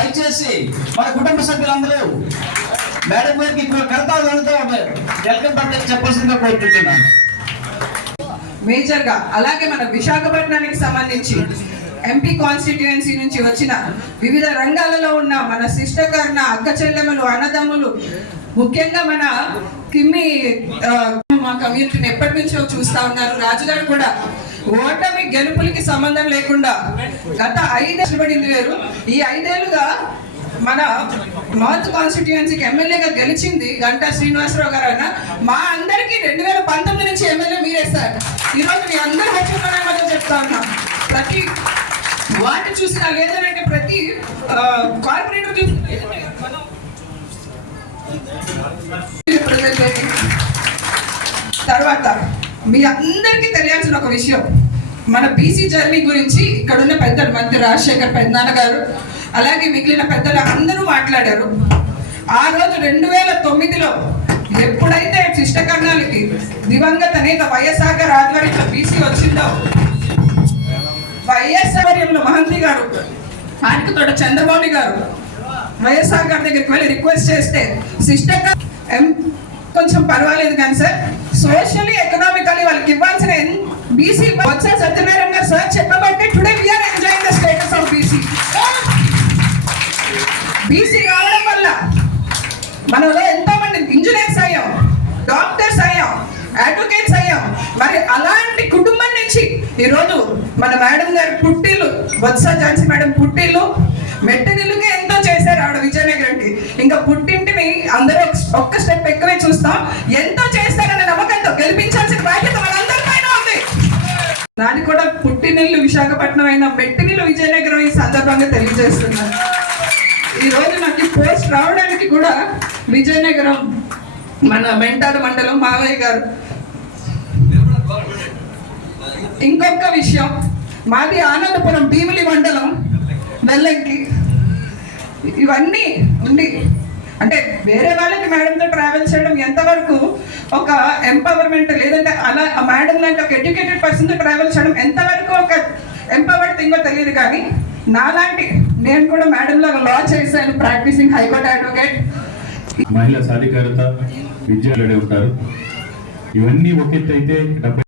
దయచేసి మన కుటుంబ సభ్యులందరూ మేడం గారికి ఇప్పుడు కరతాలతో వెల్కమ్ పట్ల చెప్పాల్సిందిగా కోరుకుంటున్నాను. మేజర్గా అలాగే మన విశాఖపట్నానికి సంబంధించి ఎంపీ కాన్స్టిట్యుయెన్సీ నుంచి వచ్చిన వివిధ రంగాలలో ఉన్న మన శిష్టకర్ణ అక్క చెల్లెములు అన్నదమ్ములు ముఖ్యంగా మన కిమ్మి మా కమ్యూనిటీని ఎప్పటి నుంచో చూస్తా ఉన్నారు. రాజుగారు కూడా ఓటమి గెలుపులకి సంబంధం లేకుండా గత ఐదేళ్ళు పడింది వేరు. ఈ ఐదేళ్ళుగా మన నార్త్ కాన్స్టిట్యుయెన్సీకి ఎమ్మెల్యేగా గెలిచింది గంటా శ్రీనివాసరావు గారు అయినా మా అందరికీ రెండు వేల పంతొమ్మిది నుంచి ఎమ్మెల్యే మీరే సార్ ఈరోజు మీ అందరూ వచ్చి చెప్తా ఉన్నా. ప్రతి వాటిని చూసినా లేదంటే ప్రతి కార్పొరేటర్ చూసినా తర్వాత మీ అందరికీ తెలియాల్సిన ఒక విషయం. మన బీసీ జర్నీ గురించి ఇక్కడ ఉన్న పెద్దలు మంత్రి రాజశేఖర్ పెద్దనాన్న గారు అలాగే మిగిలిన పెద్దలు అందరూ మాట్లాడారు. ఆ రోజు రెండు వేల తొమ్మిదిలో ఎప్పుడైతే శిష్టకర్ణాలకి దివంగత నేత వైఎస్ఆర్ గారు ఆధ్వర్యంలో బీసీ వచ్చిందో వైఎస్ఆర్యంలో మహంతి గారు ఆయనకు తోట చంద్రబాబు గారు వైఎస్ఆర్ గారి దగ్గరికి వెళ్ళి రిక్వెస్ట్ చేస్తే శిష్టక ఎం కొంచెం పర్వాలేదు కానీ సార్ సోషల్లీ ఎకనామికలీ వాళ్ళకి ఇవ్వాల్సిన బీసీ వచ్చే సత్యనారాయణ గారు సార్ చెప్పబట్టే today we are enjoying the status of BC BC రావడం వల్ల మనలో ఎంతో మంది ఇంజనీర్స్ అయ్యాం డాక్టర్స్ అయ్యాం అడ్వకేట్స్ అయ్యాం. మరి అలాంటి కుటుంబం నుంచి ఈరోజు మన మేడం గారి పుట్టిల్లు వత్స ఝాన్సీ మేడం పుట్టిల్లు మెట్టనిల్లుగా ఎంతో చేశారు ఆవిడ విజయనగరంకి. ఇంకా పుట్టింటిని అందరూ ఒక్క స్టెప్ చూస్తాం? ఎంతో చేస్తారనే నమ్మకంతో గెలిపించాల్సిన బాధ్యత మనందరి పైన ఉంది. నాది కూడా పుట్టినిల్లు విశాఖపట్నం అయిన మెట్టినిల్లు విజయనగరం ఈ సందర్భంగా తెలియజేస్తున్నాను ఈ రోజు నాకు పోస్ట్ రావడానికి కూడా విజయనగరం మన మెంటాడు మండలం మావయ్య గారు. ఇంకొక విషయం మాది ఆనందపురం భీమిలి మండలం వెల్లంకి. ఇవన్నీ ఉండి అంటే వేరే మేడంతో ట్రావెల్ చేయడం ఎంతవరకు ఒక ఎంపవర్మెంట్ లేదంటే అలా ఆ మేడం లాంటి ఒక ఎడ్యుకేటెడ్ పర్సన్తో ట్రావెల్ చేయడం ఎంతవరకు ఒక ఎంపవర్డ్ థింగో తెలియదు కానీ నాలాంటి నేను కూడా మేడంలో లా చేశాను ప్రాక్టీసింగ్ హైకోర్టు అడ్వకేట్ మహిళా సాధికారత విద్యార్థులే ఉంటారు. ఇవన్నీ ఒక అయితే డెబ్బై